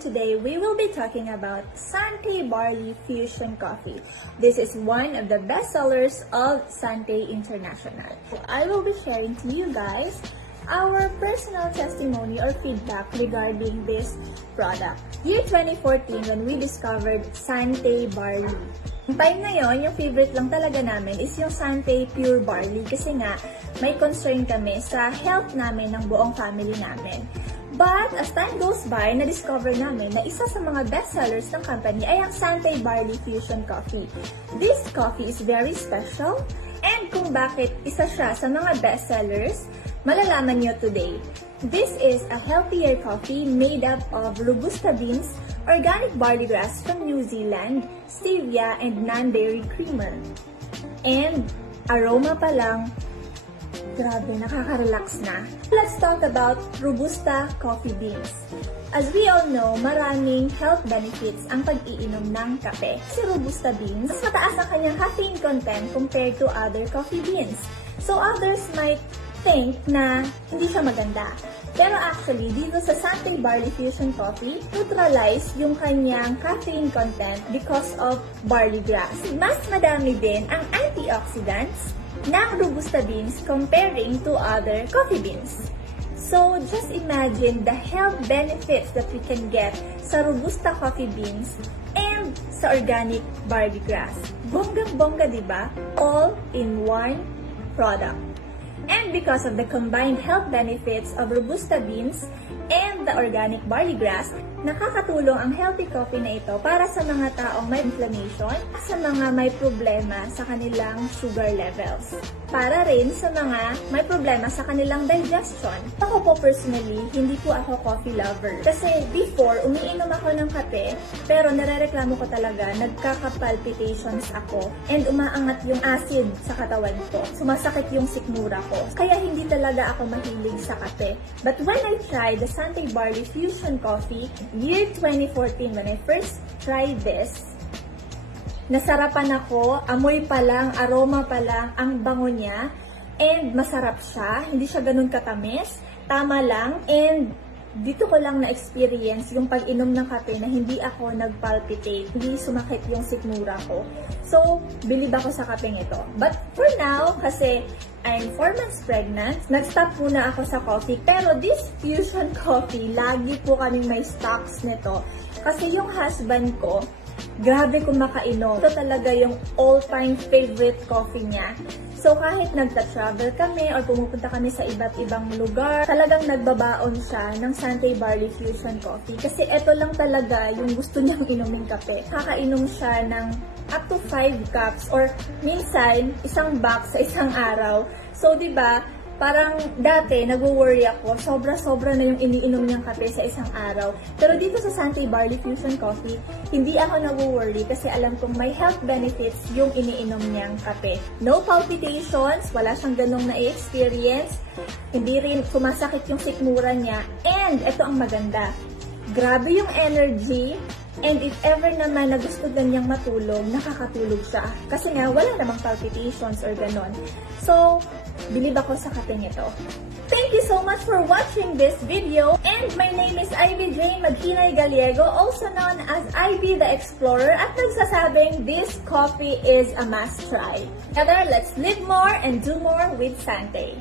today we will be talking about Sante Barley Fusion Coffee. This is one of the best sellers of Sante International. I will be sharing to you guys our personal testimony or feedback regarding this product. Year 2014 when we discovered Sante Barley. Yung time na yon, yung favorite lang talaga namin is yung Sante Pure Barley kasi nga may concern kami sa health namin ng buong family namin. But as time goes by, na-discover namin na isa sa mga best sellers ng company ay ang Sante Barley Fusion Coffee. This coffee is very special and kung bakit isa siya sa mga best sellers, malalaman nyo today. This is a healthier coffee made up of Robusta beans, organic barley grass from New Zealand, stevia, and non-dairy creamer. And aroma pa lang, grabe, nakaka-relax na. Let's talk about Robusta coffee beans. As we all know, maraming health benefits ang pag-iinom ng kape. Si Robusta beans, mas mataas ang kanyang caffeine content compared to other coffee beans. So others might think na hindi siya maganda. Pero actually, dito sa Sante Barley Fusion Coffee, neutralize yung kanyang caffeine content because of barley grass. Mas madami din ang antioxidants ng Robusta beans comparing to other coffee beans. So, just imagine the health benefits that we can get sa Robusta coffee beans and sa organic barley grass. Bonggang-bongga, diba? All in one product. And because of the combined health benefits of Robusta beans and the organic barley grass, nakakatulong ang healthy coffee na ito para sa mga taong may inflammation, sa mga may problema sa kanilang sugar levels, para rin sa mga may problema sa kanilang digestion. Ako po personally, hindi po ako coffee lover. Kasi before, umiinom ako ng kape, pero narereklamo ko talaga, nagkaka-palpitations ako, and umaangat yung acid sa katawan ko. Sumasakit yung sikmura ko. Kaya hindi talaga ako mahilig sa kape. But when I tried the Sante Barley Fusion Coffee, year 2014, when I first tried this, nasarapan ako, amoy pa lang, aroma pa lang, ang bango niya, and masarap siya, hindi siya ganun katamis, tama lang, and dito ko lang na-experience yung pag-inom ng kape na hindi ako nag-palpitate, hindi sumakit yung sikmura ko. So, bilib ako sa kapeng ito. But for now, kasi I'm 4 months pregnant, nag-stop muna ako sa coffee. Pero this fusion coffee, lagi po kaming may stocks nito. Kasi yung husband ko, grabe kumakainom. Ito talaga yung all-time favorite coffee niya. So kahit nagta-travel kami or pumupunta kami sa iba't ibang lugar, talagang nagbabaon siya ng Sante Barley Fusion Coffee. Kasi ito lang talaga yung gusto niyang inuming kape. Kakainom siya ng up to 5 cups or minsan isang box sa isang araw. So 'di ba? Parang dati, nag-worry ako, sobra-sobra na yung iniinom niyang kape sa isang araw. Pero dito sa Sante Barley Fusion Coffee, hindi ako nag-worry kasi alam kong may health benefits yung iniinom niyang kape. No palpitations, wala siyang ganong na-experience, hindi rin sumasakit yung sikmura niya, and ito ang maganda. Grabe yung energy, and if ever naman na gusto niyang matulog, nakakatulog siya. Kasi nga, wala namang palpitations or ganon. So, bilib ako sa kapeng ito. Thank you so much for watching this video. And my name is Ivy Jane Maghinay Gallego, also known as Ivy the Explorer, at nagsasabing this coffee is a must try. Together, let's live more and do more with Sante.